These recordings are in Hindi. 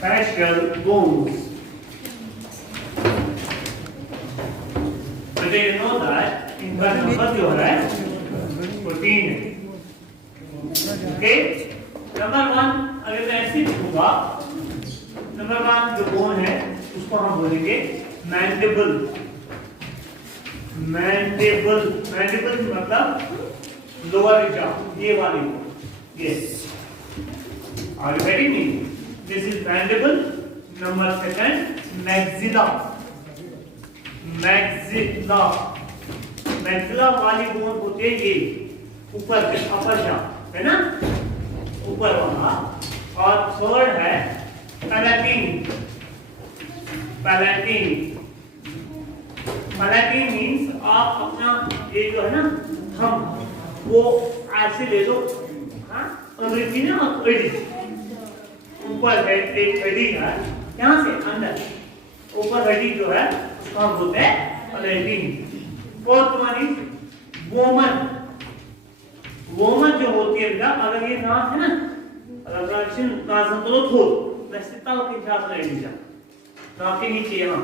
fascial bones. But you know that इनका नंबर जो है 14 है. Okay? नंबर 1 अगर मैं ऐसे लिखूंगा, नंबर 1 जो बोन है उसको हम बोलेंगे मैंडिबल. मैंडिबल मतलब लोअर जॉ, ये वाली. Yes, are you getting me? This is mandible. Number 2 maxilla. Maxilla वाली बोन होती है ये ऊपर के अपर जॉ है ना, ऊपर वाला. और 3rd है पैलेटिन. पैलेटिन मीन्स आप अपना ये जो है ना हम वो ऐसे ले लो. हाँ, अंग्रेजी में आप एडी ऊपर है, एक हड्डी है यहाँ से अंदर ऊपर हड्डी जो है उसको हम बोलते हैं palatine. 4th one is woman जो होती है बेटा, अगर ये नाक है ना, अगर प्रोडक्शन नाक तो थोड़ वैसे ताल के साथ रहेगी जा नाक के नीचे यहाँ,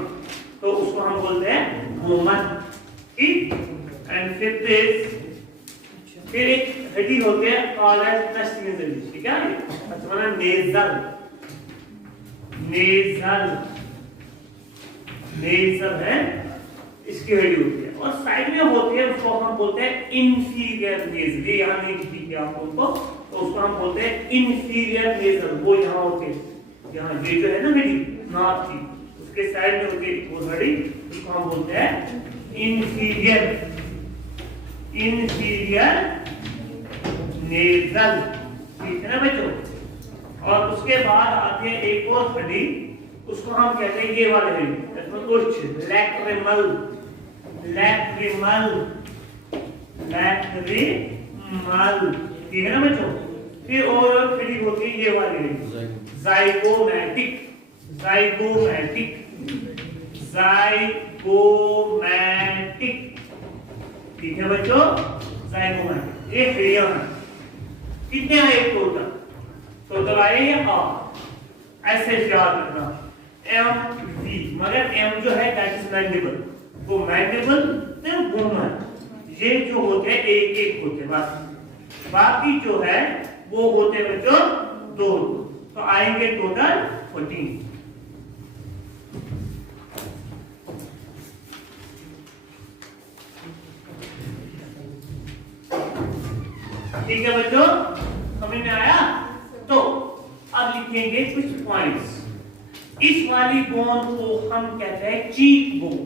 तो उसको हम बोलते हैं वोमन. ठीक. एंड 5th इज फिर एक हड्डी होती है कॉल्ड एज टेस्टिकल. ठीक है, मतलब नेजल है, इसकी हड्डी होती है. और साइड में होती है उसको हम बोलते हैं इंफीरियर नेजल. ये यहाँ नहीं दिखी आप लोगों को, तो उसको हम बोलते हैं इंफीरियर नेजल. वो यहाँ होते हैं, यहाँ ये जो है ना हड्डी नाक की, उसके साइड में होती है वो हड्डी, उसको हम बोलते हैं इंफीरियर नेजल. ठीक है ना बच्चों? और उसके बाद आती है एक और हड्डी, उसको हम कहते हैं ये वाली हड्डी, इसमें कुछ लैक्रिमल. ठीक है ना बच्चों? फिर और हड्डी होती है ये वाली जाइगोमैटिक. ठीक है बच्चों, जाइगोमैटिक. ये हड्डियां हैं. कितने आए टोटल आए ये 8. ऐसे याद रखना MV, मगर M जो है दैट इज मैंडिबल. वो मैंडिबल ने वोमन, ये जो होते हैं एक होते बस. बाकी जो है वो होते बच्चों 2. तो आएंगे टोटल 14. ठीक है बच्चों, समझ में आया? तो अब लिखेंगे कुछ पॉइंट्स. इस वाली बोन को हम कहते हैं चीक बोन.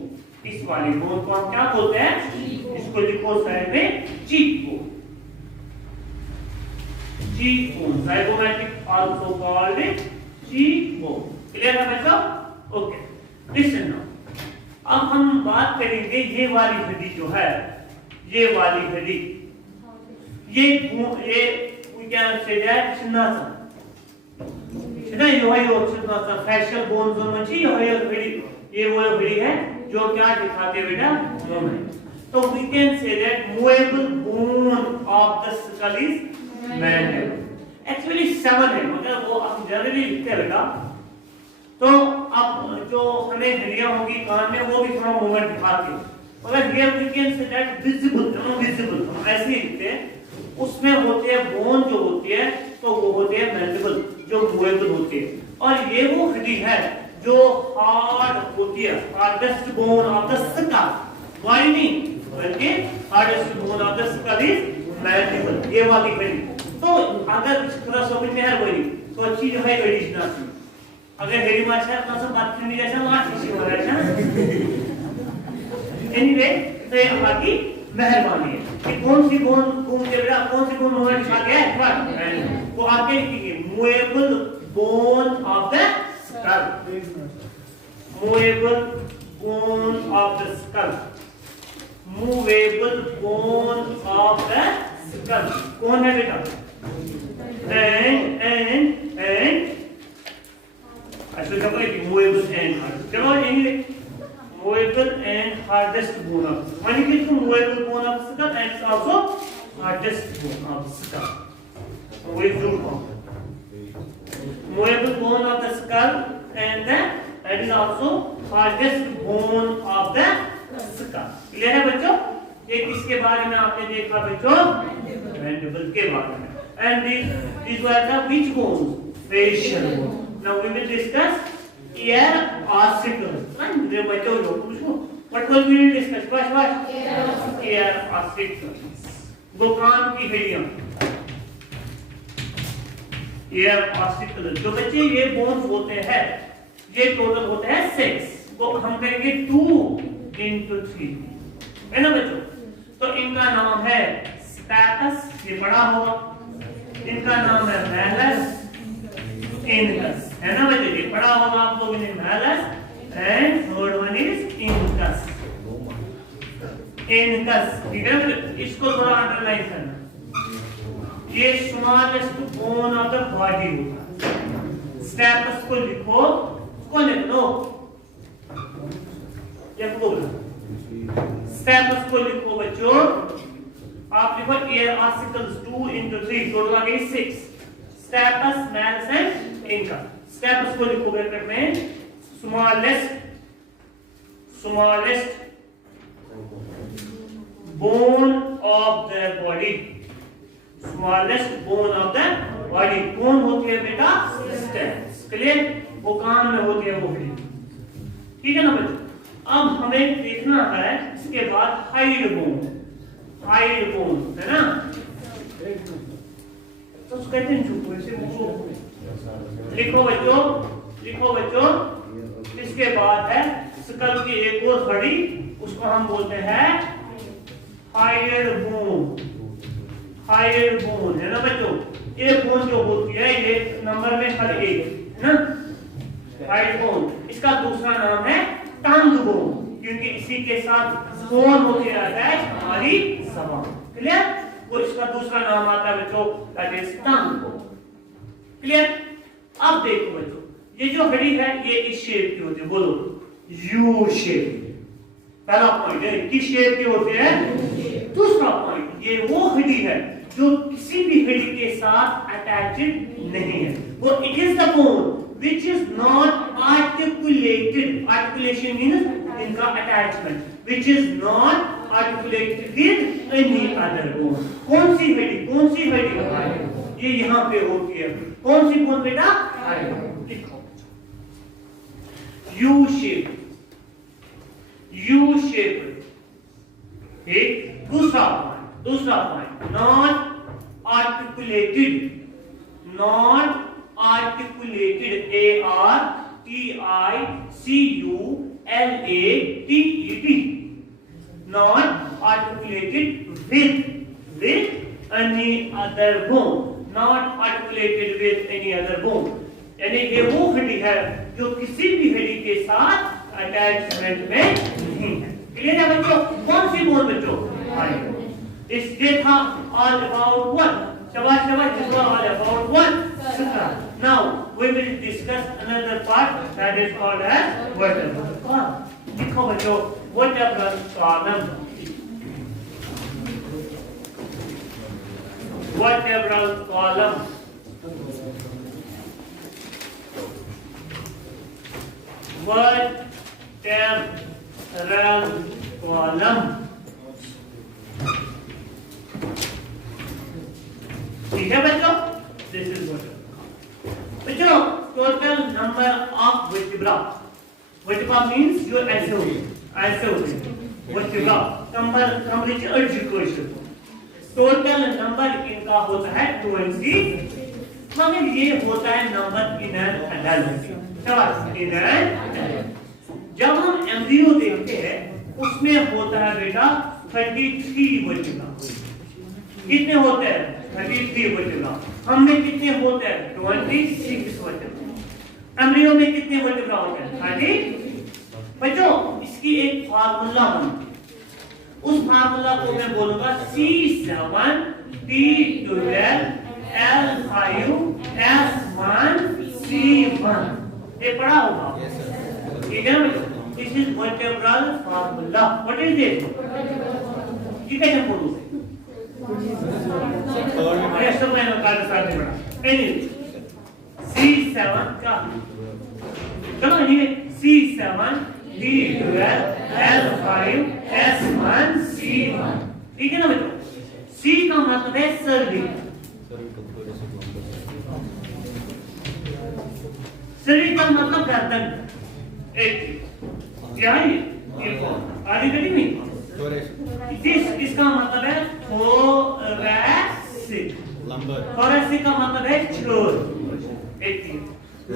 इस वाली बोन को हम क्या बोलते हैं? इसको लिखो साइड में, cheek bone. Zygomatic also called cheek bone. Clear है बच्चों? Okay, listen now. अब हम बात करेंगे ये वाली हड्डी जो है, ये वाली हड्डी, ये we can say that chinasa. China yo chinasa facial bones होना चाहिए. ये वो हड्डी है जो क्या दिखाते हैं बेटा? मूवमेंट. तो we can say that movable bone of the skull is mandible. Actually 7 है, मगर वो हम जनरली लिखते हैं बेटा. तो अब जो हमें हड्डियां होगी कान में वो भी थोड़ा मूवमेंट दिखाती है. मगर here we can say that visible, हम ऐसे ही लिखते हैं. उसमें होती है बोन जो होती है, तो वो होती है मैंडिबल जो मूवेबल होती है. और ये वो हड्डी है जो हार्ड होती है, hardest bone of the skull. Why नहीं, बल्कि hardest bone of the skull is mandible. ये वाली हड्डी. तो अगर थोड़ा समझ में है वही तो अच्छी जो है एडिशनल. अगर हेडी मास्टर अपना सब बात करनी जैसा लास्ट इसी हो रहा है. एनीवे, तो ये हमारी मेहरबानी है कि कौन सी बोन घूमते बेटा, कौन सी बोन मूवमेंट दिखा के है. वो आगे लिखिए movable bone of the skull. Movable bone of the skull. Movable bone of the skull. कौन है बेटा? एंड अच्छा क्या बोले कि मूवेबल एंड हार्ड. चलो anyway, movable and hardest bone of the skull. When you get to movable bone of the skull, and it's also hardest bone of the skull. Movable bone of the skull also hardest bone of the skull. Clear है बच्चों? ये किसके बारे में आपने देखा बच्चों? मैंडिबल के बारे में. And these were the which bones? Facial bones. Now we will discuss ear ossicles. And the बच्चों लोग पूछो. What will we discuss? What? Ear ossicles. वो कान की हड्डियां. Ear ossicles. जो बच्चे ये बोन्स होते हैं, ये टोटल होते हैं 6. वो हम करेंगे 2 into 3. है ना बच्चों? तो इनका नाम है स्टैटस, ये बड़ा होगा. इनका नाम है मैलस, इनकस. है ना बच्चों? ये बड़ा होगा आप लोगों ने malleus. And third one is incus. Incus. ठीक है, इसको थोड़ा अंडरलाइन करना. ये smallest bone of the body होगा. स्टैटस को लिखो. इसको लिख लो. लिखो स्टैटस को लिखो बच्चों. आप लिखो ear ossicles 2 into 3 टोटल आ गई 6. Status, malleus and incus. Status को लिखो ब्रैकेट में smallest bone of the body. Smallest bone of the body कौन होती है बेटा? स्टैटस. क्लियर? वो कान में होती है वो भी. ठीक है ना बच्चों? अब हमें देखना है इसके बाद हाइड बोन. हाइड बोन है ना? तो कहते हैं चुप ऐसे लिखो बच्चों. लिखो बच्चों. इसके बाद है स्कल की एक और हड्डी, उसको हम बोलते हैं हाइड बोन. हाइड बोन है ना बच्चों? ये बोन जो होती है ये नंबर में हर एक है ना. Hide bone. इसका दूसरा नाम है टंग बोन, क्योंकि इसी के साथ बोन होके आता है हमारी जबान. क्लियर? वो इसका दूसरा नाम आता है बच्चों, that is tongue bone. Clear? अब देखो बच्चों, ये जो हड्डी है ये इस शेप की होती है. बोलो यू शेप. पहला पॉइंट है किस शेप की होती है. दूसरा पॉइंट ये वो हड्डी है जो किसी भी हड्डी के साथ अटैच्ड नहीं है. वो it is the bone which is not articulated. Articulation means इनका attachment, which is not articulated with any other bone. कौन सी हड्डी? कौन सी हड्डी? ये यहाँ पे होती है. कौन सी बोन बेटा? लिखो U shape. U shape. ठीक. दूसरा point not articulated. not articulated. ARTICULATED. not articulated with any other bone. not articulated with any other bone. यानी ये वो हड्डी है जो किसी भी हड्डी के साथ अटैचमेंट में नहीं है. क्लियर है बच्चों? कौन सी बोन बच्चों? इसके था ऑल अबाउट वन. शाबाश शाबाश. This was all about one. Now we will discuss another part that is called as vertebral column. लिखो बच्चों vertebral column. Vertebral column. Vertebral column. ठीक है बच्चों? This is vertebral. बच्चों total number of vertebra. Vertebra means your isolate. Vertebra कमरे की अर्ज कोशिश. टोटल नंबर इनका होता है 20, मगर ये होता है नंबर इन एन अडल्ट. जब हम एम्ब्रियो देखते हैं उसमें होता है बेटा 33 वर्टिब्रा. कितने होते हैं? 33 वर्टिब्रा. हम में कितने होते हैं? 26 वर्टिब्रा. एम्ब्रियो में कितने वर्टिब्रा होते हैं? 30. बच्चों इसकी एक फार्मूला बनती है. उस फार्मूला को मैं बोलूंगा C7 T12 L5 S1 C1. ये पढ़ा होगा. ठीक है ना? This is vertebral formula. What is it? ठीक है ना बोलो. अरे सब मैंने काल साथ में पढ़ा. Anyway, C7 का चलो ये C7 D12 L5 S1 C1। ठीक है ना बच्चों? C का मतलब है सर्विकल। सर्विकल मतलब गर्दन। एक ये आगे कटी नहीं। इसका मतलब है थोरैसिक। थोरैसिक का मतलब है छोर। एक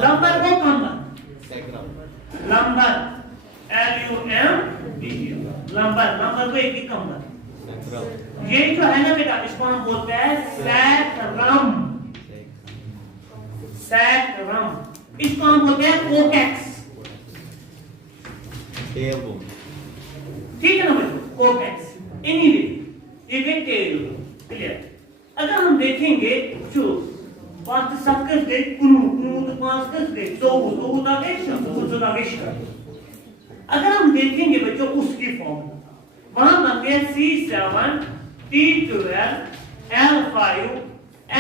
लंबर को कमर। लंबर LUMBER लंबर को एक ही कमर। ये जो है ना बेटा, इसको हम बोलते हैं सैक्रम। सैक्रम इसको हम बोलते हैं कोकेक्स। ठीक है ना बच्चों? कोकेक्स एनीवे ये है टेल। क्लियर? अगर हम देखेंगे जो बात सक्कर दे कुनु तो पांच कर दे तो दा के अगर हम देखेंगे बच्चों उसकी फॉर्म वहां बनते हैं C7 T12 L5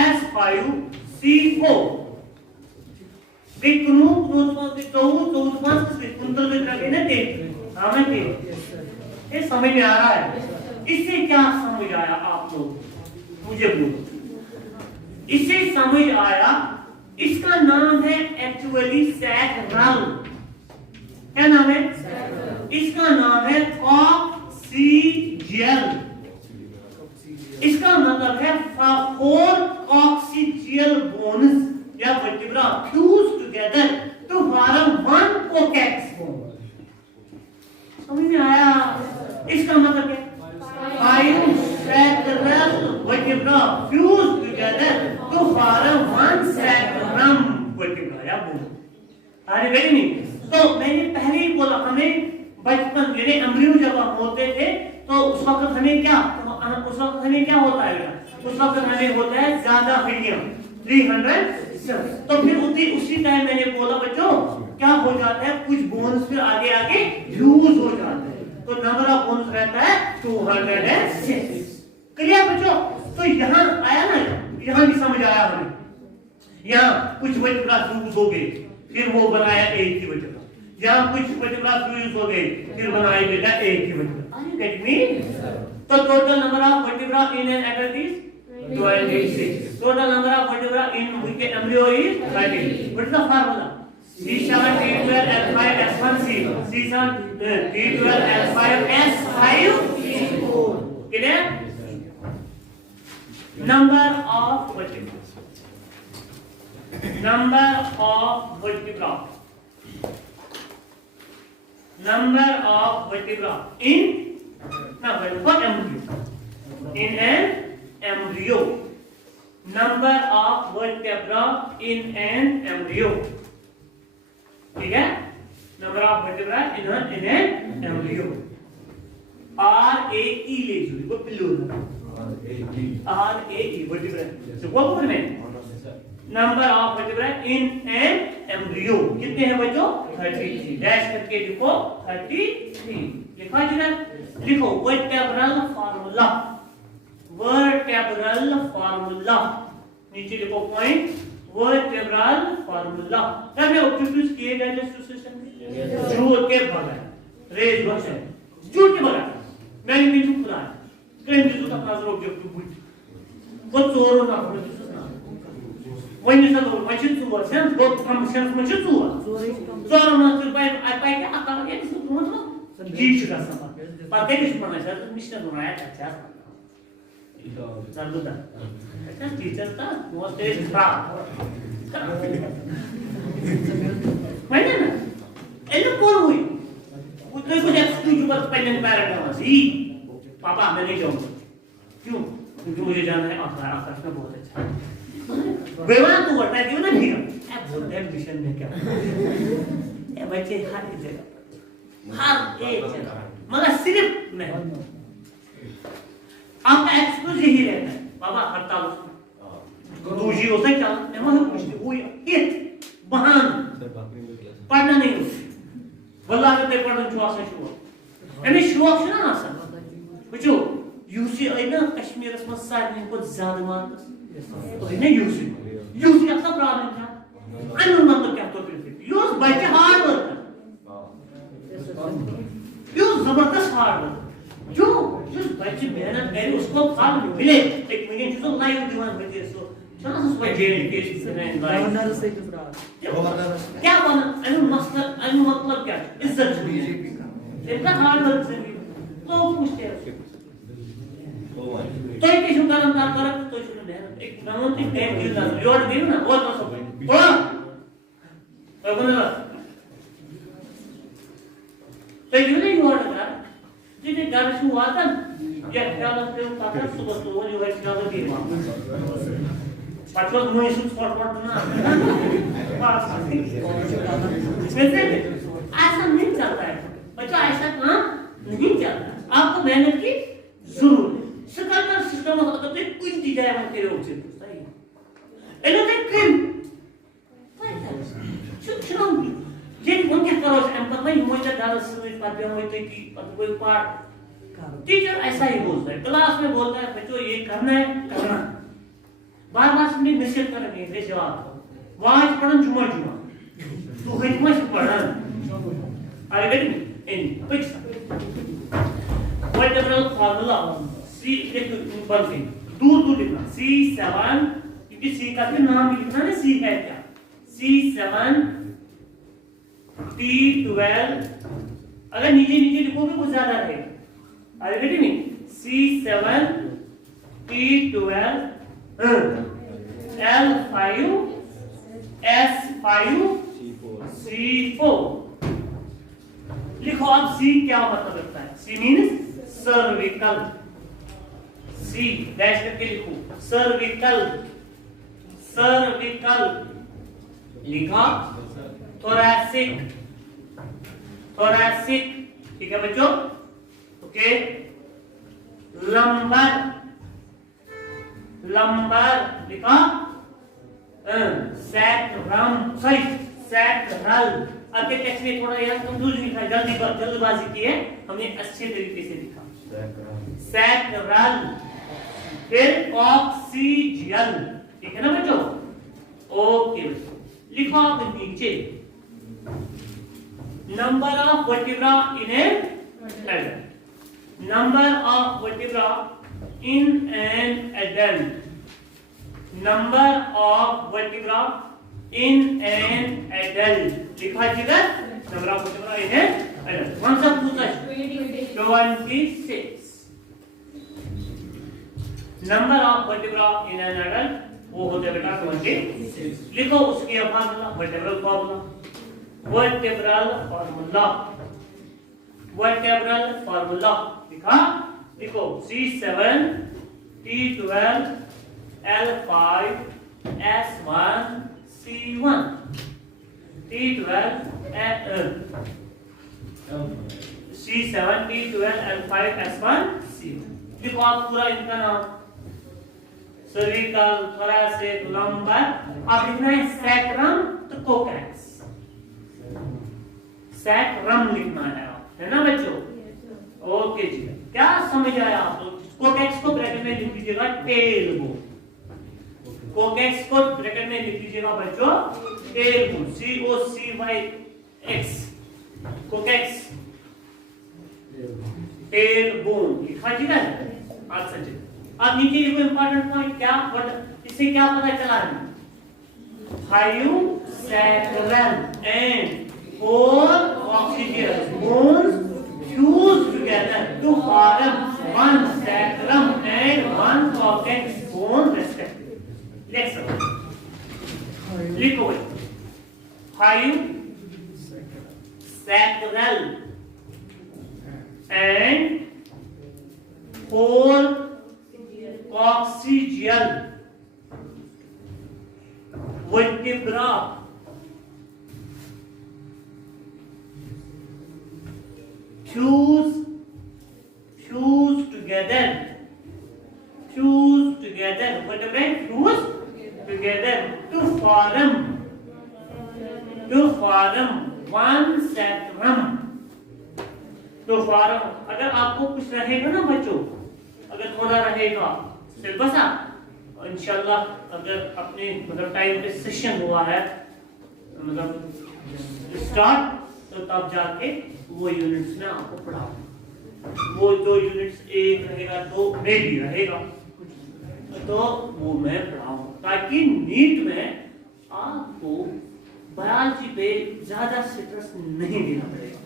S5 C4। कुनु तो पांच कर कुंतल में रखे ना टे हमें टे ये समझ में आ रहा है? इससे क्या समझ आया आप लोग मुझे बोलो। इससे समझ आया इसका नाम है एक्चुअली सैक्रल। क्या नाम है? इसका नाम है कॉक्सिजियल। इसका मतलब है 4 कॉक्सिजियल बोन्स या vertebra fuse together to form 1 coccyx bone. समझ में आया? इसका मतलब क्या? 5 sacral vertebra fused together to form 1 sacrum vertebra या बोन। अरे वेरी नहीं तो मैंने पहले ही बोला हमें बचपन यानी एम्ब्रियो जब हम होते थे तो उस वक्त हमें क्या होता है? उस वक्त हमें होता है ज्यादा हड्डियां 300। तो फिर उसी टाइम मैंने बोला बच्चों क्या हो जाता है कुछ बोन्स फिर आगे फ्यूज हो जाते हैं तो नंबर ऑफ बोन्स रहता है 206। क्लियर बच्चों? तो यहाँ आया ना, यहाँ भी समझ आया हमें। यहाँ कुछ वर्टिब्रा फ्यूज हो गए फिर वो बनाया एक ही वर्टिब्रा। यहाँ कुछ वर्टिब्रा फ्यूज हो गए फिर बनाया बेटा एक ही vertebra. Are you getting me? तो total number of vertebra in an adult is 26. Total number of vertebra in wicked embryo is 13. What is the formula? C7 T12 L5 S1 C1 C7 T12 L5 S5 C4. Clear? Number of vertebra. Number of vertebra. Number of vertebra in what embryo? In an embryo. Number of vertebra in an embryo. ठीक है? Number of vertebra in an embryo. RAE ले जुड़ी वो plural RAE vertebra. So what would mean? Number of vertebra in an embryo कितने हैं बच्चों? 33. डैश करके लिखो 33. लिखा जी ना? लिखो vertebral formula. वर्टेब्रल फार्मूला नीचे लिखो पॉइंट वर्टेब्रल फार्मूला। क्या मैं ऑब्जेक्टिव्स किए गए थे सिस्टम में झूठ के बगैर रेज बक्से झूठ के बगैर मैंने भी झूठ बोला कहीं भी झूठ अपना ऑब्जेक्टिव बुझ वो चोरों ना हो वही सब मशीन चोर सेंस वो हम सेंस मशीन चोरों ना फिर पाई क्या आता है इसको मतलब जी शुदा सब पर देखिए इसमें ना सर मिशन बनाया था Zarduda. Kan teacher था वो तेज था। मैंने ना एलो कौन हुई? वो तो कुछ एक्सक्यूज पर पहले पैरेंट था सी पापा मैं नहीं जाऊँगा। क्यों? क्योंकि मुझे जाना है आकाश में बहुत अच्छा। बेवान तो वर्ता है क्यों ना ठीक है? एब्सोल्यूट मिशन में क्या? ये बच्चे हर एक जगह मगर सिर्फ मैं आपका एक्सक्यूज यही रहता है बाबा हड़ताल दूजी होता है क्या मैं वहां पूछती वो हित बहान पढ़ना नहीं होता वल्लाह के पढ़न छो आसा छो एमे शौक छना आसा बुझो यूसी आइना कश्मीरस में सारे को ज्यादा मार्क्स तो है यूसी का प्रॉब्लम था अनु मतलब क्या तो फिर यूज बच्चे हार्ड वर्क उसको फल मिले एक मिलियन चीजों लाइव दीवान होती है सो चलो उसको जेल केस में गवर्नर से गुजरात क्या बना अनु मतलब क्या इज्जत बीजेपी का इतना हार्ड वर्क से लोग पूछते हैं तो एक शुभ कारण करक तो शुभ देना एक गणोती टाइम दिला रिवॉर्ड देऊ ना वो तो सब थोड़ा तो बोला तो ये नहीं रिवॉर्ड का जिन्हें घर से हुआ था या ख्याल से पाता सुबह सुबह जो है ख्याल के पांचवा मुझे सुन स्पॉट ना ऐसा नहीं चलता है बच्चा ऐसा काम नहीं चलता आपको मेहनत की जरूरत sekarang sistem atau kuis di daerah kiri ucap saya. Elo kan senang. Jadi mungkin kalau empat lagi mau jadi dalam semua pada mau itu की कोई पार्ट टीचर ऐसा ही बोलता है क्लास में बोलता है बच्चों ये करना है करना बार बार सुनने निश्चित करेंगे ये जवाब वाज पढ़न जुमा जुमा तो है जुमा से पढ़न are you getting me in picture whatever formula C ऊपर से दूर दूर लिखना C7 क्योंकि C का भी नाम लिखना है C है क्या C7 T12 अगर नीचे नीचे लिखोगे वो ज्यादा रहेगा आगे बेटी नहीं C7 T12 L5 S5 C4 लिखो अब C क्या मतलब रखता है C means cervical C dash करके लिखो सर्विकल सर्विकल लिखा थोरैसिक थोरैसिक ठीक है बच्चों ओके लंबर लंबर लिखा सैक्रम सॉरी सैक्रल आपके टेक्स्ट में थोड़ा यार कंफ्यूजन लिखा है जल्दबाजी की है हमने अच्छे तरीके से लिखा सैक्रल फिर ऑक्सीजन ठीक है ना बच्चों ओके बच्चों लिखो आप नीचे number of vertebra in an adult number of vertebra in an adult number of vertebra in an adult लिखा जाएगा number of vertebra in an adult कौन सा पूछा है 26 number of vertebra in an adult वो होते हैं बेटा 26 लिखो उसकी formula vertebral formula vertebral formula लिखा लिखो C7 T12 L5 S1 C1 T12 C7 T12 L5 S1 C1 लिखो आप पूरा इनका नाम सर्विकल थोरैसिक लंबर आप लिखना है सैक्रम तो कोकैक्स सैक्रम लिखना है ना बच्चों ओके जी क्या समझ आया आप लोग कोकैक्स को ब्रैकेट में लिख लीजिएगा टेल बोन कोकैक्स को ब्रैकेट में लिख लीजिएगा बच्चों tail bone COCYX coccyx tail bone लिखा जी ना अच्छा जी अब नीचे लिखो इंपॉर्टेंट पॉइंट क्या इससे क्या पता चला है 5 sacral and 4 oxygen bones fuse together to form one sacrum and one coccyx bone respectively. Next लिखो 5 sacral and 4 oxygen vertebra fuse together vertebrae fuse together to form one sacrum तो फॉर्म अगर आपको कुछ रहेगा ना बच्चों अगर थोड़ा रहेगा सिलेबस इंशाल्लाह अगर अपने मतलब टाइम पे सेशन हुआ है मतलब स्टार्ट तो तब जाके वो यूनिट्स में आपको पढ़ाऊंगा वो 2 यूनिट्स 1 रहेगा 2 में भी रहेगा, तो वो मैं पढ़ाऊंगा ताकि नीट में आपको बायोलॉजी पे ज्यादा स्ट्रेस नहीं देना पड़ेगा।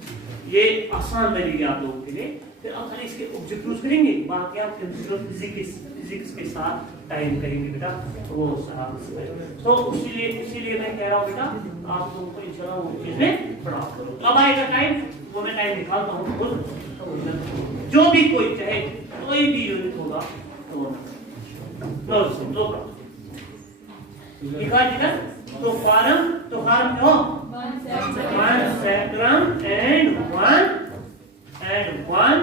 ये आसान बनेगी आप लोगों के लिए। फिर आप खाली इसके ऑब्जेक्टिव्स करेंगे, बाकी आप केमिस्ट्री और फिजिक्स के साथ टाइम करेंगे बेटा, तो वो आराम से। तो इसीलिए मैं कह रहा हूँ बेटा आप लोगों को इंशाल्लाह वो चीजें पढ़ा करो। कब आएगा टाइम, वो मैं टाइम निकालता हूँ खुद। जो भी कोई चाहे कोई भी यूनिट होगा तो नो प्रॉब्लम। तो फार्म क्यों 1 sacrum and 1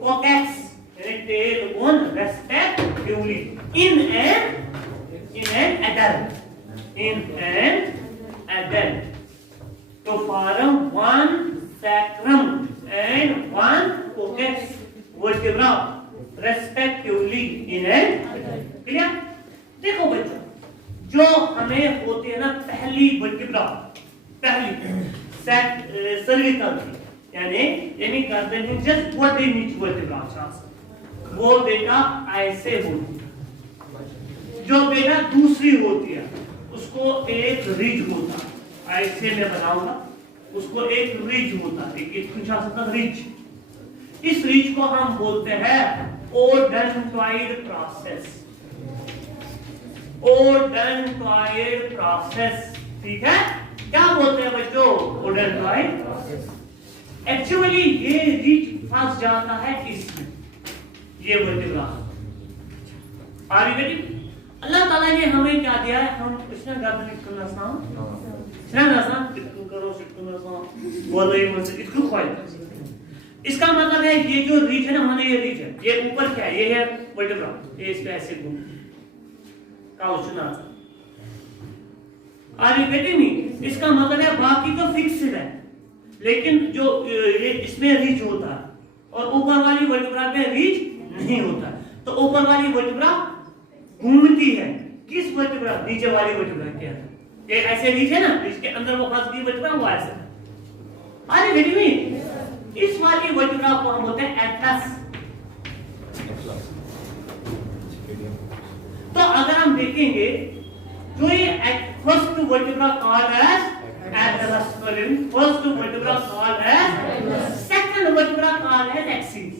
coccyx यानी tailbone respectively in an adult. तो farm 1 sacrum and 1 coccyx vertebra respectively in an adult. Clear? देखो बच्चों, जो हमें होते हैं ना पहली वर्टिब्रा, पहली सर्विकल यानी गर्दन में जस्ट बॉडी नीचे वर्टिब्रा, वो बेटा ऐसे होती है। जो बेटा दूसरी होती है उसको एक रिज होता है, ऐसे मैं बनाऊंगा, उसको एक रिज होता है, एक रिज। इस रिज को हम बोलते हैं ओडोंटॉइड प्रोसेस, ओडोंटॉइड प्रोसेस। ठीक है, क्या बोलते हैं बच्चों? Odontoid process. एक्चुअली ये रिच फंस जाता है इसमें, ये vertebra. Are you getting? Allah ताला ने हमें क्या दिया है? हम कृष्ण गर्दन इतना इसका मतलब है ये जो रिच है ना, माने ये रिच है, ये ऊपर क्या है? ये है वर्टिब्रा, ये इस पे ऐसे घूम आर यू गेटिंग मी? इसका मतलब है बाकी तो फिक्स्ड है, लेकिन जो ये इसमें रिच होता है और ऊपर वाली वर्टिब्रा पे रिच नहीं होता है। तो ऊपर वाली वर्टिब्रा घूमती है किस वर्टिब्रा? नीचे वाली वर्टिब्रा के अंदर। ये ऐसे रिच है ना, इसके अंदर वो फंस गई वर्टिब्रा, वो ऐसे। Are you getting me? इस वाली वर्टिब्रा को हम बोलते हैं एटलस। तो अगर हम देखेंगे जो ये first vertebra called as atlas, first vertebra called as, second vertebra called as axis.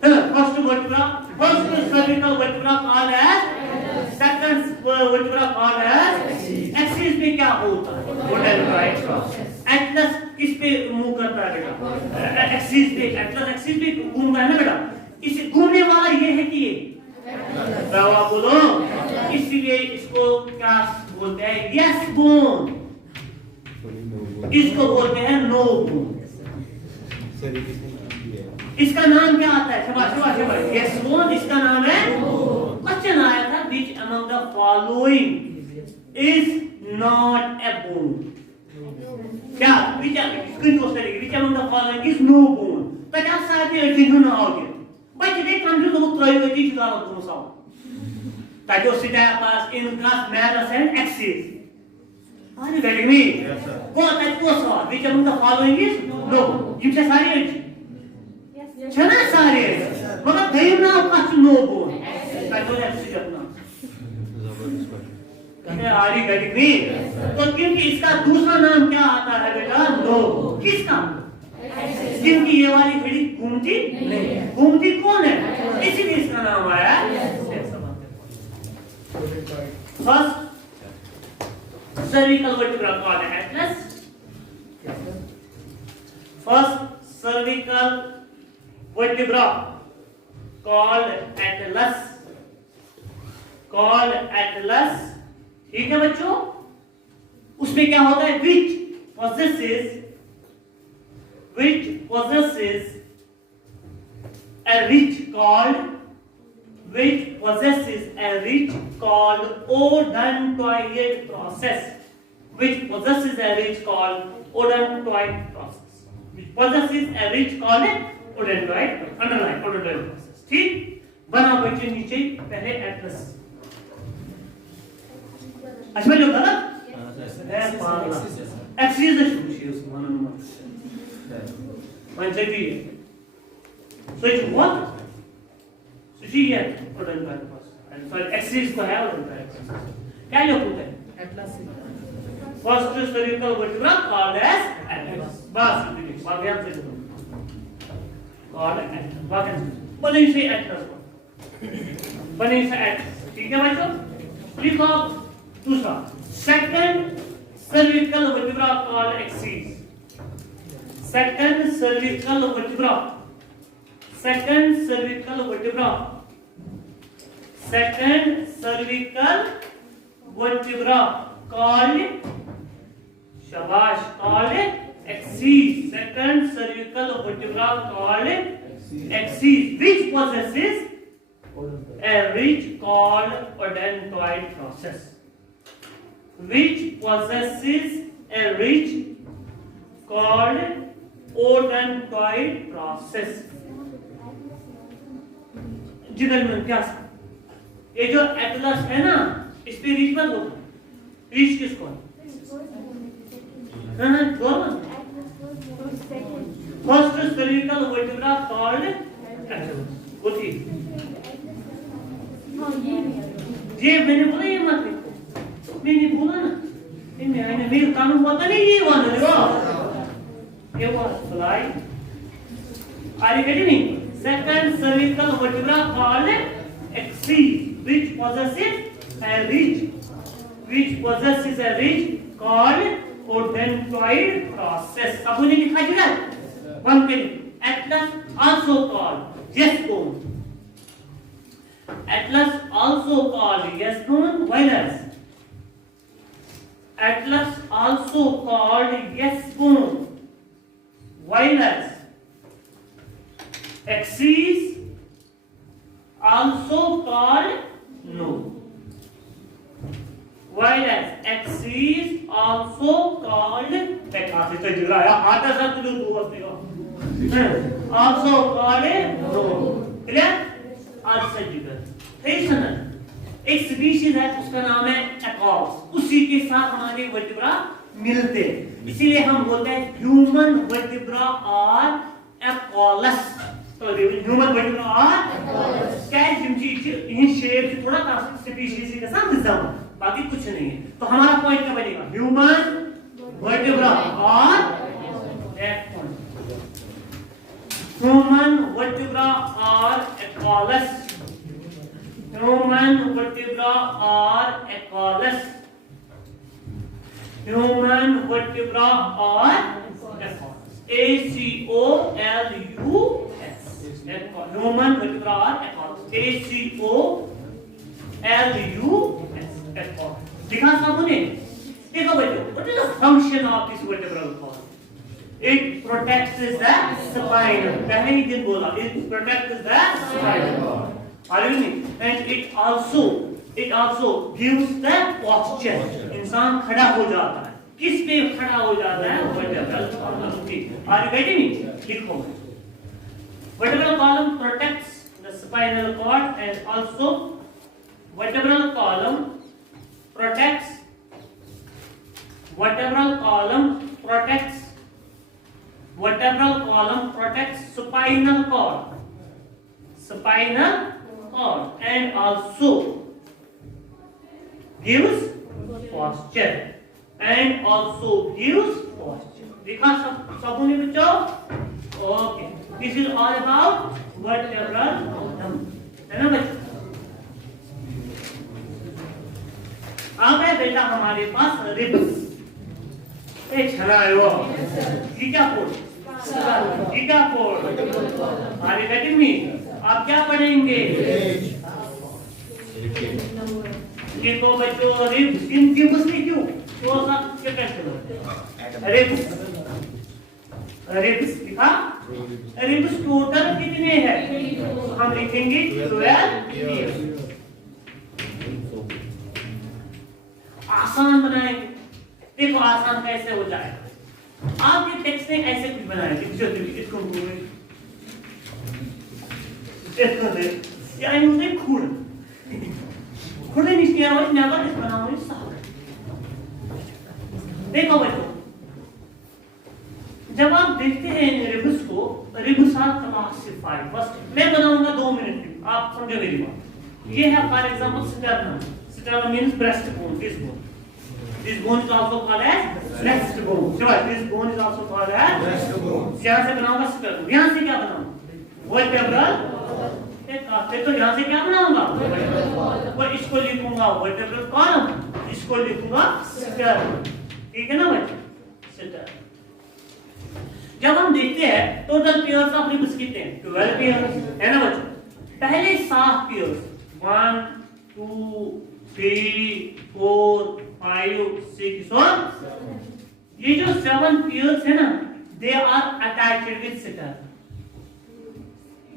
First cervical vertebra called as, second vertebra called as axis. में क्या होता है? Odontoid process. एटलस किस पे मूव करता है बेटा? एक्सिस पे। एटलस एक्सिस पे घूम रहा है ना बेटा, इसे घूमने वाला ये है कि ये बोलो, इसीलिए इसको क्या बोलते हैं? Yes bone. इसको बोलते हैं नो बोन। इसका नाम क्या आता है? शाबाश, यस बोन इसका नाम है। क्वेश्चन आया था which among the following is not a bone? क्या which among the following is no bone? 50 urging ना आओगे बच्चे देख हम जो तो त्रयोदशी चुनाव को साव ताकि उस सिटा पास in class maths and axis. Are you getting me? को ताकि को सवाल which among the following is no? जिनसे सारे अर्जिन छना सारे मगर देव ना का नो बोन ताकि एक्सिस अपना। Are you getting me? तो क्योंकि इसका दूसरा नाम क्या आता है बेटा? नो। किसका? क्योंकि ये वाली घड़ी घूमती नहीं, घूमती कौन है? इसीलिए इसका नाम आया। First cervical vertebra called Atlas, first cervical vertebra called Atlas. ठीक है बच्चों, उसमें क्या होता है? which possesses a ridge called odontoid process. Which possesses a ridge called odontoid process. Underline odontoid process. ठीक, बना बच्चे नीचे पहले एटलस। अच्छा जो गलत है एक्सिस 130 है switch what switch है order by pass and sorry axis को है order by axis क्या लिखा होता है Atlas first spherical vertebra called as atlas बस वाक्यांश से called atlas वाक्यांश बने से atlas बने से atlas ठीक है बच्चों लिखो दूसरा second cervical vertebra called axis second cervical vertebra second cervical vertebra second cervical vertebra called shabash called axis second cervical vertebra called axis which possesses a ridge called odontoid process which possesses a ridge called odontoid process जिधर में क्या ये जो एटलस है ना इस पे रीच मत बोलो रीच किसको है ना जोर मत first cervical vertebra called Atlas होती ये मैंने बोला ये मत लिखो मैंने बोला ना इनमें आने मेरे कानून पता नहीं ये वाला देखो ये was fly are you getting me second cervical vertebra called axis which possesses a ridge called odontoid process सब ने लिखा जुड़ा one के atlas also called yes bone atlas also called yes bone whereas atlas also called yes bone whereas axis also called no whereas axis also called also called no clear आज से जिक्र एक स्पीशीज है उसका नाम है एकॉल्स उसी के साथ हमारे वर्टिब्रा मिलते हैं इसीलिए हम बोलते हैं ह्यूमन वर्टिब्रा और एकॉलस तो ह्यूमन वर्टिब्रा और क्या है जिनकी इन शेप से थोड़ा सा स्पीशीज के साथ मिलता बाकी कुछ नहीं है तो हमारा पॉइंट क्या बनेगा ह्यूमन वर्टिब्रा और ह्यूमन वर्टिब्रा और एकॉलस human vertebra or ekolus human vertebra or A C O L U S human vertebra or ekolus A C O L U S ekolus लिखा सबने देखो बच्चों what is the function of this vertebral column it protects the spine पहले ही दिन बोला it protects the spine Are you with me? And it also gives the posture. इंसान खड़ा हो जाता है. किस पे खड़ा हो जाता है? Vertebral column. Are you getting me? लिखो. Vertebral column protects the spinal cord and also vertebral column protects spinal cord. And also gives posture देखा सबने बच्चों okay this is all about vertebral column है ना बच्चों अब है बेटा हमारे पास रिब्स एक छना है वो गीगापोड आर यू गेटिंग मी आप क्या पढ़ेंगे ये तो बच्चों रिब्स इन रिब्स में क्यों तो सब क्या कहते हैं रिब्स लिखा रिब्स टोटल कितने हैं हम लिखेंगे 12 आसान बनाएंगे देखो आसान कैसे हो जाएगा आपके टेक्स्ट में ऐसे कुछ बनाएंगे इसको या इन्होंने खुड़े निश्चय और नेवर इस बनाओ साहब देखो बच्चों जब आप देखते हैं आप समझो मेरी बात। ये है for example sternum. Sternum means breast bone, this bone is also called as breast bone. चलो this bone is also called as breast bone. यहां से बनाऊंगा स्टर्नम, यहां से क्या बनाऊंगा वर्टेब्रल, एक तो यहां से क्या बनाऊंगा और इसको लिखूंगा वर्टेब्रल कॉलम, इसको लिखूंगा स्टर्नम। ठीक है ना बच्चे, स्टर्नम। जब हम देखते हैं टोटल पेयर्स ऑफ रिब्स कितने हैं, 12 पेयर्स है ना बच्चों। पहले 7 पेयर्स 1 2 3 4 5 6 और ये जो 7 पेयर्स है ना, they are attached with sternum.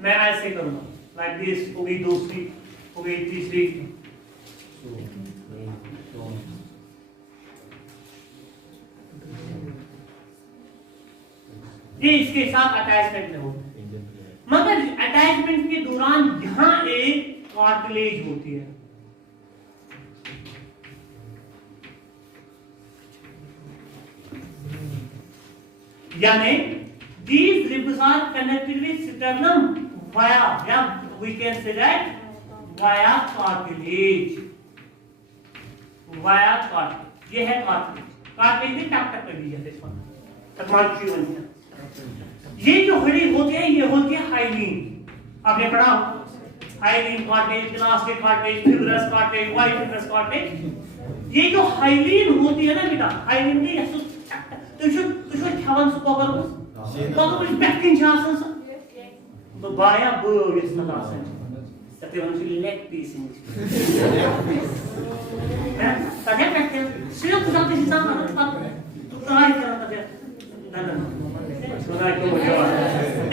मैं ऐसे करूंगा लाइक दिस, हो गई दूसरी, हो गई तीसरी, ये इसके साथ अटैचमेंट में होता है। मगर अटैचमेंट के दौरान यहां एक कार्टिलेज होती है, यानी these ribs are connected with sternum via, yeah, we can say that via cartilage, via cartilage। ये है cartilage, cartilage ने टक टक कर दी है इसको, तकमाल क्यों नहीं है। ये जो हड्डी होती है ये होती है हाइलीन। आपने पढ़ा hyaline cartilage, elastic cartilage, fibrous cartilage, white fibrous cartilage. ये जो हाइलीन होती है ना बेटा, हाइलीन में ये तुझे छावन सुपर तो कुछ बैकिंग चांसेस तो बाया बर्ड इस तरह से तब हम से लेग पीस है तब बैकिंग सिर्फ कुछ आपके हिसाब से तो ट्राई करा तब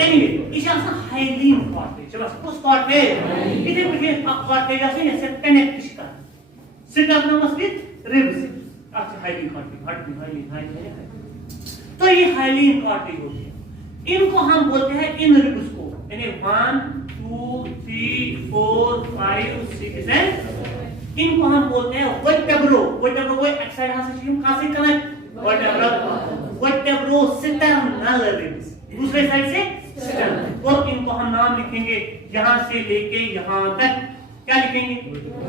anyway, इसे असं हाइलीन कार्टेज, चलो सपोज कार्टेज, इसे मुझे कार्टेज ऐसे कनेक्ट करता है, स्टर्नम विद रिब्स, अच्छा हाइलीन कार्टेज, हाइलीन। तो ये हाइलीन कार्टेज होती है। इनको हम बोलते हैं इन रिब्स को, यानी 1 2 3 4 5 6 है। इनको हम बोलते हैं वर्टेब्रो। वर्टेब्रो को एक्साइड हाथ से कहां से कनेक्ट, वर्टेब्रो स्टर्नल रिब्स, दूसरे साइड से स्टर्नल। और इनको हम नाम लिखेंगे यहां से लेके यहां तक, क्या लिखेंगे,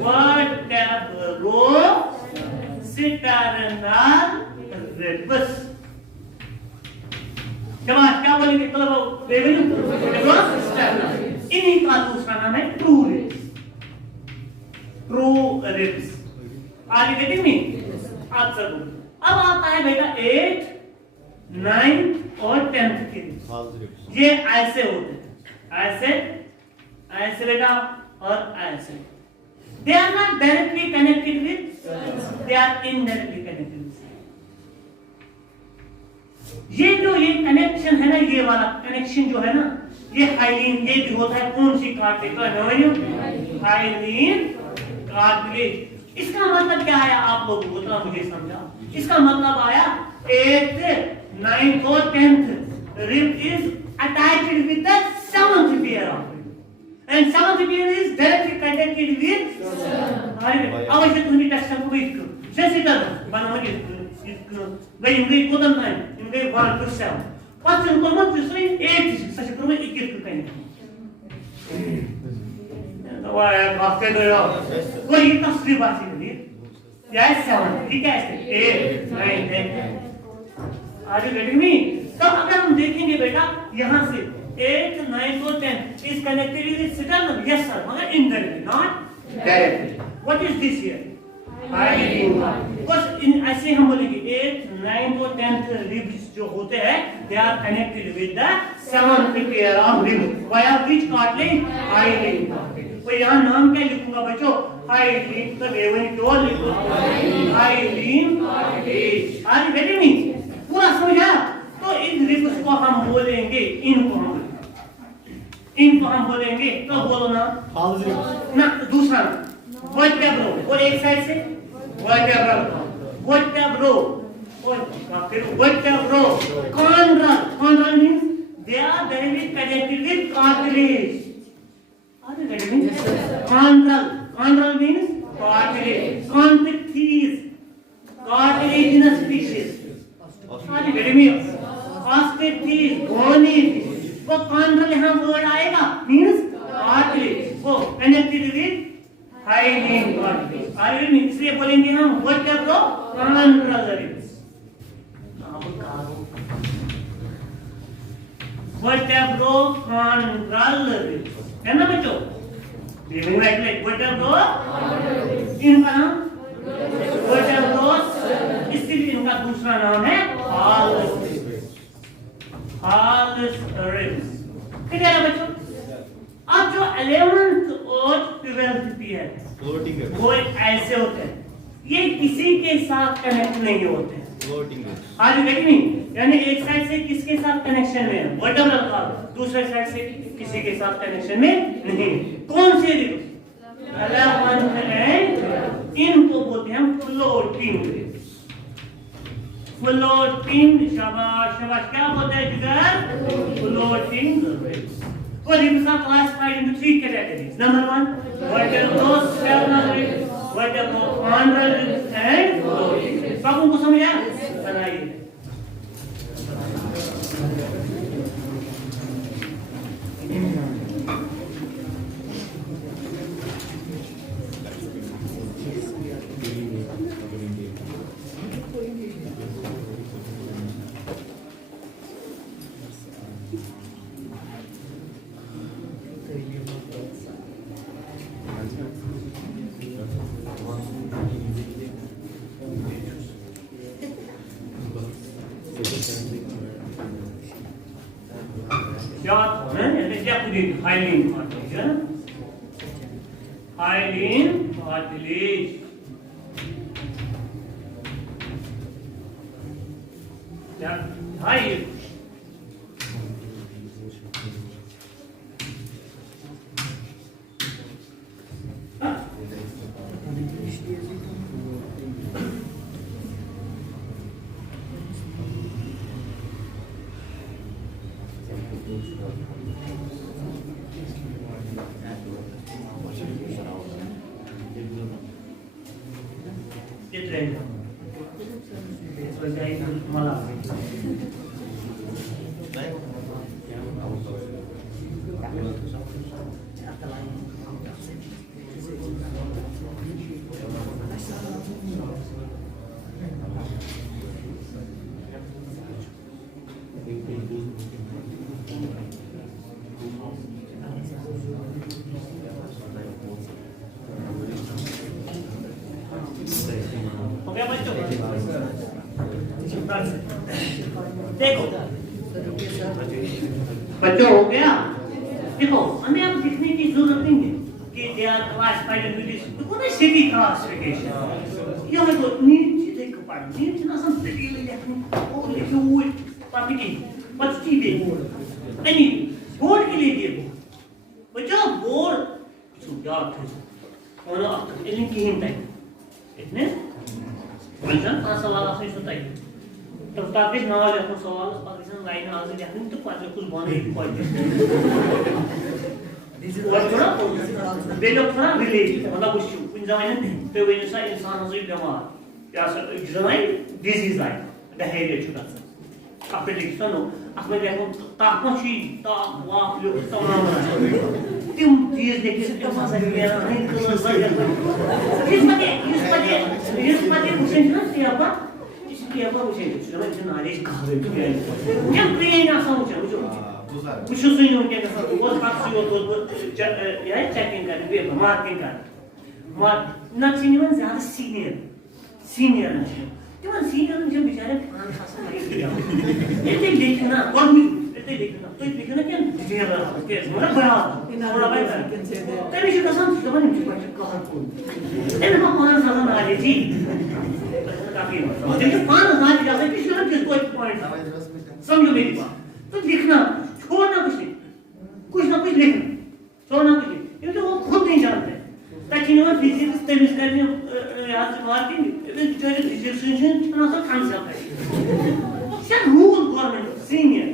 वर्टेब्रो स्टर्नल रिब्स। क्या बोलेंगे, तो वर्टेब्रो स्टर्नल। इन्हीं का दूसरा नाम है true ribs, true ribs. Are you getting me? Answer बोलो। अब आता है बेटा 8 9 और 10th के रिब्स। ये ऐसे होते हैं, ऐसे ऐसे बेटा और ऐसे। They are not directly connected with, they are indirectly connected with. ये जो ये कनेक्शन है ना, ये वाला कनेक्शन जो है ना, ये हाइलीन, ये भी होता है कौन सी कार्टिलेज का, हाइलीन कार्टिलेज। इसका मतलब क्या आया आप लोगों को, तो मुझे समझा। इसका मतलब आया 8th 9th और 10th rib is attached with the 7th pair of rib and 7th pair is directly connected with आवश्यक तुमने टेस्ट को भी जैसे कर बनाओगे भाई इनके कोदन है इनके 1 to 7 पांच इनको मत दूसरे 8 सच में 21 कहीं तो वाह बात कर रहे हो वो ये तस्वीर बात है यस 7 ठीक है 8 9 10 आर यू गेटिंग मी। तो अगर हम देखेंगे बेटा यहां से 8 9 और 10 is connected with sternum, yes sir, मगर indirectly not directly. What is this here, hyaline. बस इन ऐसे हम बोलेंगे 8 9 और 10th रिब्स जो होते हैं they are connected with the 7th pair of ribs via which cartilage, hyaline. तो यहां नाम क्या लिखूंगा बच्चों, हाइलीन। तो वेवन क्यों लिखो hyaline cartilage. Are you getting me? पूरा समझा? तो इन रिब्स को हम बोलेंगे, इनको हम बोलेंगे, तो बोलो ना ना दूसरा वर्टेब्रो, और एक साइड से वर्टेब्रो और फिर vertebro chondral means they are directly connected with cartilage. Are you getting me? Chondral means cartilage, chondrocytes cartilaginous tissues. Are you getting me? Osteoid bony, वो कॉन्ड्रल यहां वर्ड आएगा मींस कार्टिलेज, वो इसलिए बोलेंगे हम वर्टेब्रो कॉन्ट्रैक्टस। अब कहो वर्टेब्रो कॉन्ट्रैक्टस है ना बच्चों? लिविंग राइट वर्टेब्रो इनका नाम वर्टेब्रोस, इसलिए इनका दूसरा नाम है हालस रिब्स। ठीक है ना बच्चों? अब जो 11th और 12th भी है वो ऐसे होते हैं, ये किसी के साथ कनेक्ट नहीं होते हैं। आज नहीं, यानी एक साइड से किसके साथ कनेक्शन में है वर्टेब्रल कॉलम, दूसरे साइड से किसी के साथ कनेक्शन में नहीं। कौन से रिब्स? 11th एंड इनको बोलते हैं फ्लोटिंग रिब्स। फ्लोटिंग, शाबाश शाबाश, क्या बोलते हैं जिगर? Floating ribs. Well, ribs are classified into 3 categories. Number 1, vertebrous sternal ribs, vertebrochondral ribs, and floating ribs. सब उनको समझ आया? बनाइए। Hyaline cartilage, hyaline cartilage. Yeah, hyaline. देखो बच्चों हो गया। देखो हमें अब लिखने की जरूरत नहीं है कि they are classified into this, देखो ना सिटी क्लासिफिकेशन ये हमें तो नीचे देख पढ़ नीचे ना सब डिटेल लिखने और लिखो वो पापी की बच्ची दे नहीं बोर्ड के लिए दिए बच्चों बोर्ड सुधार थे और अब इनकी हिम्मत इतने बच्चा सवाल आपसे सुनता है तो ताकि नाम लेखो सवाल पाकिस्तान लाइन आज लेखन तो पांच कुछ बने कोई बेलो थोड़ा रिलेट मतलब उस कुछ जमाने पे वे इंसान हो बीमार या जमाने डिजीज आई डायरिया छुटा आपने देखा ना आपने देखो तापमाची ताप वाफ लो तमाम तुम चीज देखिए तो मजा गया नहीं तो इस पते मुझे ना सियापा इसकी apa मुझे सुना इतना नॉलेज कहां है क्या प्लेन आसा मुझे कुछ सुन लो क्या कर सकते वो बात से वो या चेकिंग कर भी मार्किंग कर मार्क ना सीनियर ज्यादा सीनियर नहीं तो सीनियर मुझे बेचारे पांच खासा नहीं ये देखना और ये देखना तो ये देखना क्या डिटेल है क्या मतलब बड़ा थोड़ा भाई तभी जो कसम से बने मुझे कुछ कहा कोई ये मैं पांच खासा ना ले जी काफी देखिए 5000 की जाते किसी ना किसको एक पॉइंट समझो मेरी बात तो लिखना छोड़ना कुछ ना कुछ लिखना छोड़ना कुछ क्योंकि वो खुद नहीं जानते ताकि वो फिजिक्स केमिस्ट्री में याद मार्किंग इवन जो फिजिक्स इंजीनियर ना तो कांसेप्ट है क्या rule government senior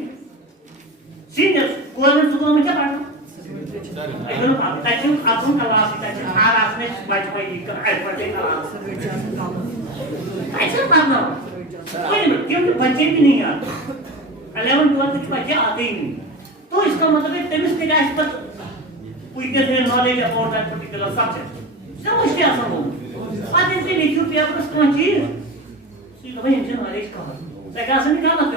government school में क्या पढ़ा एकदम ताकि आपन क्लास ताकि आरास में बैठ पाएगी पढ़ने का ऐसा पढ़ना क्योंकि बच्चे भी नहीं आते 11 12 कुछ बच्चे आते ही नहीं तो इसका मतलब है केमिस्ट्री का expert we get their knowledge about that particular subject समझते आसान हो What is the issue paper sponge? See, the way in general car. Like as in Ghana,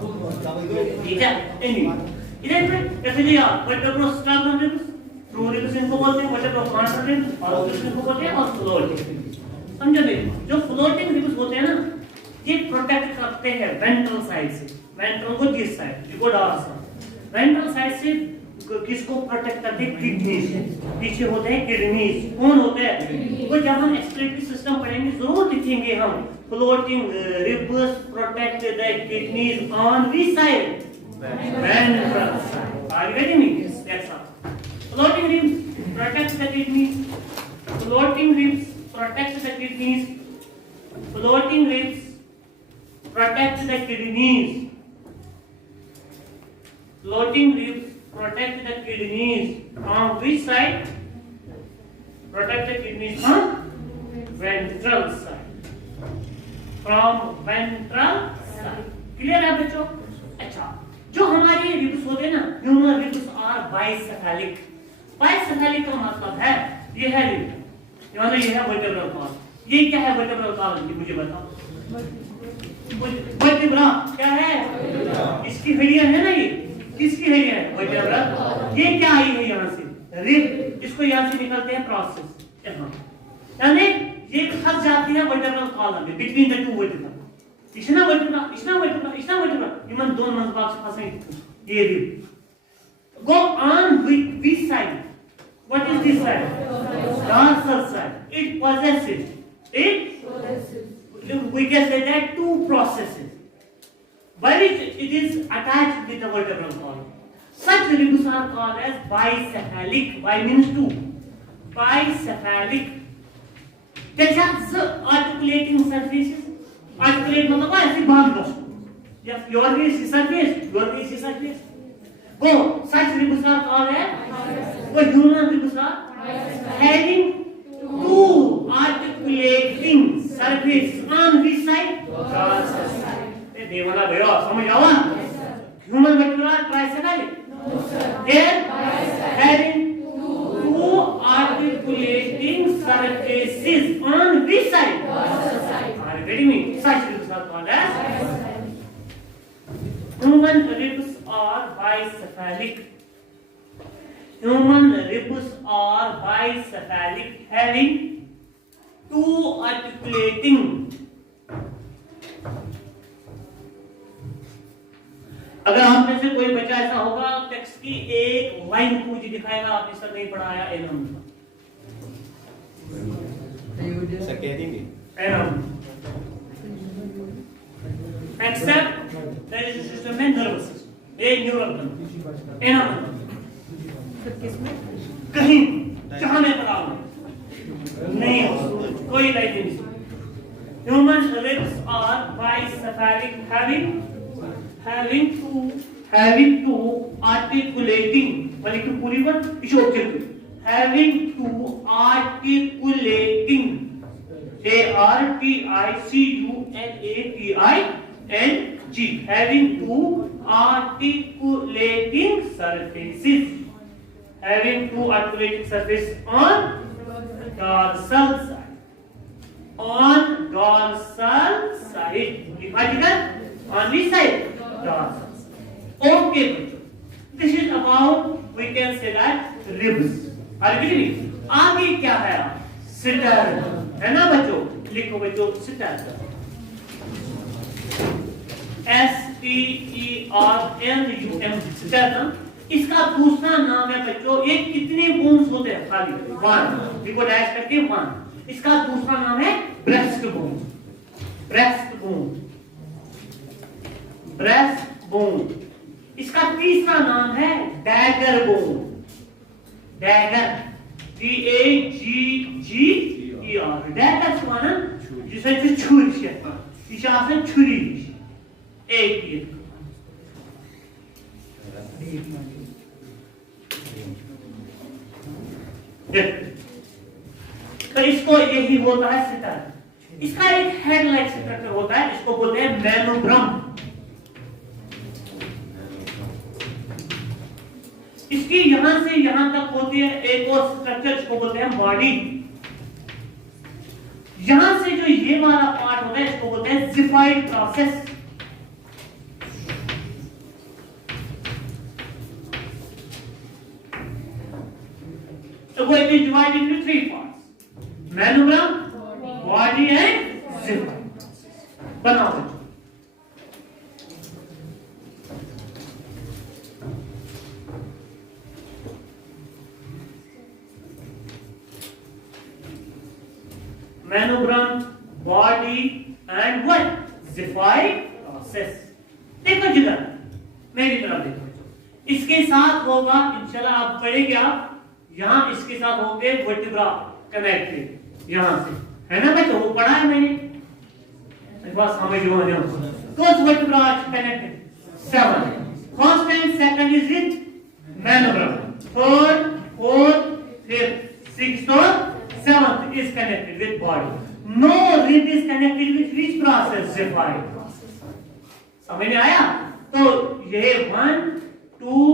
ठीक है anyway इधर पे ऐसे लिया वर्टेब्रो स्टार्टम रिब्स ट्रू रिब्स इनको बोलते हैं वर्टेब्रो फ्रंट रिब्स और रिब्स इनको बोलते हैं और फ्लोटिंग समझो नहीं जो फ्लोटिंग रिब्स होते हैं ना ये प्रोटेक्ट करते हैं वेंट्रल साइड से वेंट्रल को दिस साइड इको डॉर्सल वेंट्रल साइड से किसको प्रोटेक्ट करते हैं किडनी से पीछे होते हैं किडनीज कौन होते हैं वो जब हम एक्सक्रीटरी सिस्टम पढ़ेंगे जरूर लिखेंगे हम floating ribs protect the kidneys on which side ventral side are you getting me that's all floating ribs protect the kidneys floating ribs protect the kidneys floating ribs protect the kidneys floating ribs protect the kidneys on which side protect the kidneys on ventral side from ventral side clear है बच्चों अच्छा जो हमारे रिब्स होते हैं ना human ribs are bicephalic bicephalic का मतलब है ये है रिब यानी ये है वर्टेब्रल कॉलम ये क्या है वर्टेब्रल कॉलम मुझे बताओ वर्टेब्रा क्या है इसकी हड्डियां है ना ये किसकी हड्डियां है वर्टेब्रल ये क्या आई है यहां से रिब इसको यहां से निकलते हैं प्रोसेस यहां यानी ये फंस जाती है वर्टेब्रल कॉलम में बिटवीन द टू वर्टेब्रा इतना वर्टेब्रा ह्यूमन दोनों मंजबाग से फंसे ये rib go on with this side what is this side dorsal side it possesses we can say that two processes by which it is attached with the vertebral column such ribs are called as bicephalic by means two bicephalic कैसा articulating surfaces articulate मतलब ऐसी भाग दो yes your face is surface go such ribs are called as वो human ribs are having two articulating surfaces on which side dorsal side ये देवना भैया समझ आवा human vertebra tricephalic they having two articulating surfaces on which side dorsal side are you getting me such ribs are called as human ribs are bicephalic human ribs are bicephalic having two articulating अगर आप में से कोई बच्चा ऐसा होगा टेक्स्ट की एक लाइन पूछ दिखाएगा आपने सर नहीं पढ़ाया एनम सर कह देंगे एनम एक्सेप्ट दैट इज सिस्टम में नर्वस सिस्टम एक न्यूरल एनम सर किसमें कहीं जहां मैं पढ़ाऊं नहीं कोई लाइन नहीं human ribs are bicephalic having two articulating मतलब कि पूरी बात इस object having two articulating articulating having two articulating surfaces on dorsal side लिखा on which side dorsal okay this is about we can say that ribs are you getting it आगे क्या है sternum है ना बच्चों लिखो बच्चों sternum STERNUM sternum इसका दूसरा नाम है बच्चों ये कितने बोन्स होते हैं खाली वन देखो डैश करके वन इसका दूसरा नाम है ब्रेस्ट बोन इसका तीसरा नाम है dagger bone dagger DAGGER dagger माना जिसे छुरी से इसे आसान छुरी एक ये तो इसको यही होता है सिटर इसका एक हेड लाइक स्ट्रक्चर होता है इसको बोलते हैं मेमोब्रम इसकी यहां से यहां तक होती है एक और स्ट्रक्चर इसको बोलते हैं बॉडी यहां से जो ये वाला पार्ट होता है इसको बोलते हैं जिफाइड process. So it is divided into three parts: manugram, body and ziphied. बनाओ बच्चों। Manugram, body and what? Ziphied process. देखो जिधर मेरी तरफ देखो बच्चों। इसके साथ होगा इंशाल्लाह, आप पढ़ेंगे आप यहाँ इसके साथ होंगे वर्टिब्रा कनेक्टेड यहां से, है ना बच्चों? वो पढ़ा है मैंने, एक बार समझ लो ना। Those vertebrae are connected. 7. First and second is with manugram. Third, fourth, fifth, sixth or seventh is connected with body. No rib is connected with which process? Ziphied process. समझ में आया? तो ये 1, 2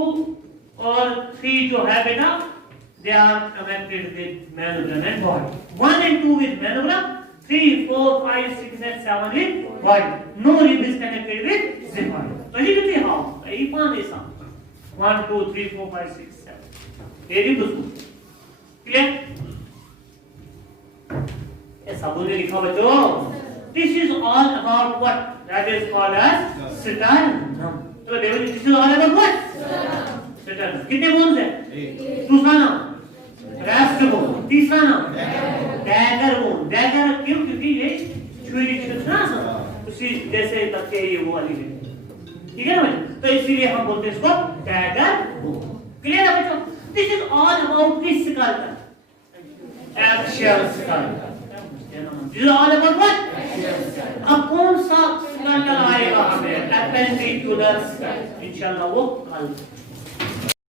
और 3 जो है बेटा, they are connected with manugram and body. 1 and 2 with manugram, 3, 4, 5, 6 and 7 with body. No rib is connected with ziphied. So you can see how. I found this out. 1, 2, 3, 4, 5, 6, 7. Very good. Clear? ये सब ने लिखा बच्चों. This is all about what? That is called as sternum. So this is all about what? Sternum. कितने bones हैं? दूसरा नाम रेस्ट बोन, तीसरा नाम डैगर बोन। डैगर क्यों? क्योंकि ये छुरी ना उसी जैसे तक ये वो वाली है, ठीक है ना बच्चों? तो इसीलिए हम बोलते हैं इसको डैगर बोन। क्लियर है बच्चों? This is all about this skull, axial skull. This is all about what? अब कौन सा स्कल आएगा हमें? एपेंडिकुलर स्कल, इंशाल्लाह वो कल